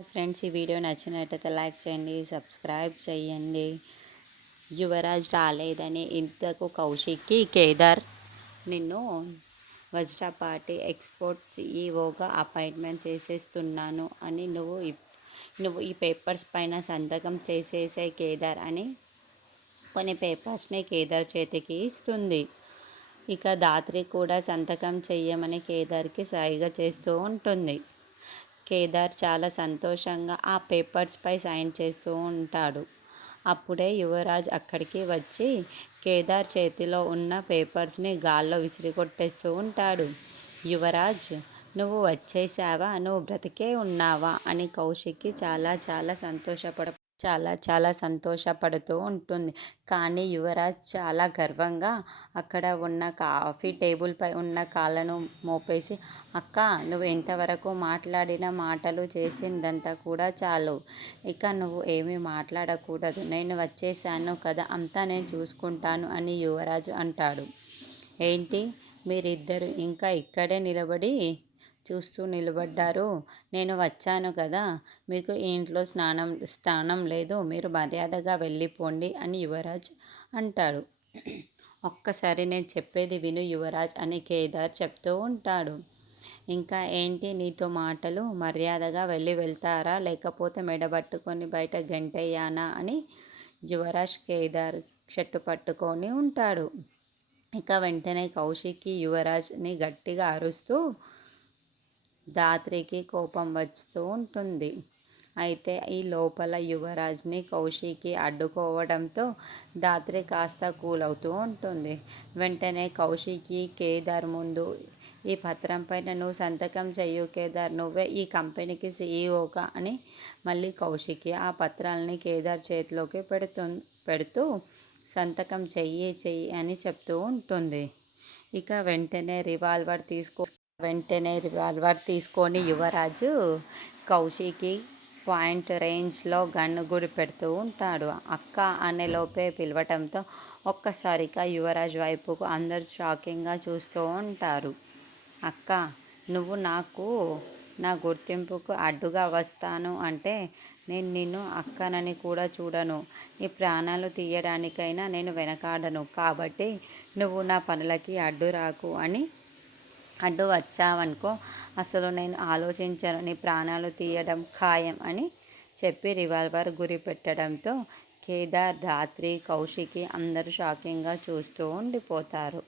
Friends, ఈ video నచ్చినట్టయితే like చేయండి, సబ్స్క్రైబ్ చేయండి. యువరాజ్ రాలేదని ఇంతకు కౌశిక్కి కేదార్ నిన్ను వజ్రా పార్టీ ఎక్స్పోర్ట్ సిఈఓగా అపాయింట్మెంట్ చేసేస్తున్నాను అని నువ్వు ఈ పేపర్స్ పైన సంతకం చేసేసే కేదార్ అని కొన్ని పేపర్స్ని కేదార్ చేతికి ఇస్తుంది. ఇక ధాత్రి కూడా సంతకం చెయ్యమని కేదార్కి సైగ చేస్తూ ఉంటుంది. కేదార్ చాలా సంతోషంగా ఆ పేపర్స్పై సైన్ చేస్తూ ఉంటాడు. అప్పుడే యువరాజ్ అక్కడికి వచ్చి కేదార్ చేతిలో ఉన్న పేపర్స్ని గాల్లో విసిరికొట్టేస్తూ ఉంటాడు. యువరాజ్, నువ్వు వచ్చేసావా, నువ్వు బ్రతికే ఉన్నావా అని కౌశిక్కి చాలా సంతోషపడుతూ ఉంటుంది. కానీ యువరాజ్ చాలా గర్వంగా అక్కడ ఉన్న కాఫీ టేబుల్పై ఉన్న కాళ్ళను మోపేసి, అక్క, నువ్వు ఇంతవరకు మాట్లాడిన మాటలు చేసిందంతా కూడా చాలు. ఇక నువ్వు ఏమీ మాట్లాడకూడదు. నేను వచ్చేసాను కదా, అంతా నేను చూసుకుంటాను అని యువరాజు అంటాడు. ఏంటి, మీరిద్దరు ఇంకా ఇక్కడే చూస్తూ నిలబడ్డారు? నేను వచ్చాను కదా, మీకు ఈ ఇంట్లో స్థానం లేదు, మీరు మర్యాదగా వెళ్ళిపోండి అని యువరాజ్ అంటాడు. ఒక్కసారి నేను చెప్పేది విను యువరాజ్ అని కేదార్ చెప్తూ ఉంటాడు. ఇంకా ఏంటి నీతో మాటలు? మర్యాదగా వెళ్తారా, లేకపోతే మెడబట్టుకొని బయట గెంటేయానా అని యువరాజ్ కేదార్ షర్టు పట్టుకొని ఉంటాడు. ఇక వెంటనే కౌశిక్కి యువరాజ్ని గట్టిగా అరుస్తూ ధాత్రికి కోపం వస్తూ ఉంటుంది. అయితే ఈ లోపల యువరాజ్ని కౌశికి అడ్డుకోవడంతో ధాత్రి కాస్త కూల్ అవుతూ ఉంటుంది. వెంటనే కౌశికి కేదార్ ముందు, ఈ పత్రం పైన నువ్వు సంతకం చెయ్యు కేదార్, నువ్వే ఈ కంపెనీకి సీఈఓగా అని మళ్ళీ కౌశికి ఆ పత్రాలని కేదార్ చేతిలోకి పెడుతూ సంతకం చెయ్యి అని చెప్తూ ఉంటుంది. ఇక వెంటనే రివాల్వర్ తీసుకొని యువరాజు కౌశికి పాయింట్ రేంజ్లో గన్ను గురి పెడుతూ ఉంటాడు. అక్క అనే లోపే పిలవటంతో ఒక్కసారిగా యువరాజ్ వైపుకు అందరూ షాకింగ్గా చూస్తూ ఉంటారు. అక్క, నువ్వు నా గుర్తింపుకు అడ్డుగా వస్తాను అంటే నేను నిన్ను అక్కనని కూడా చూడను. నీ ప్రాణాలు తీయడానికైనా నేను వెనకాడను. కాబట్టి నువ్వు నా పనులకి అడ్డు వచ్చావనుకో, అసలు నేను ఆలోచించను, నీ ప్రాణాలు తీయడం ఖాయం అని చెప్పి రివాల్వర్ గురి పెట్టడంతో కేదార్, ధాత్రి, కౌశికి అందరూ షాకింగ్గా చూస్తూ ఉండిపోతారు.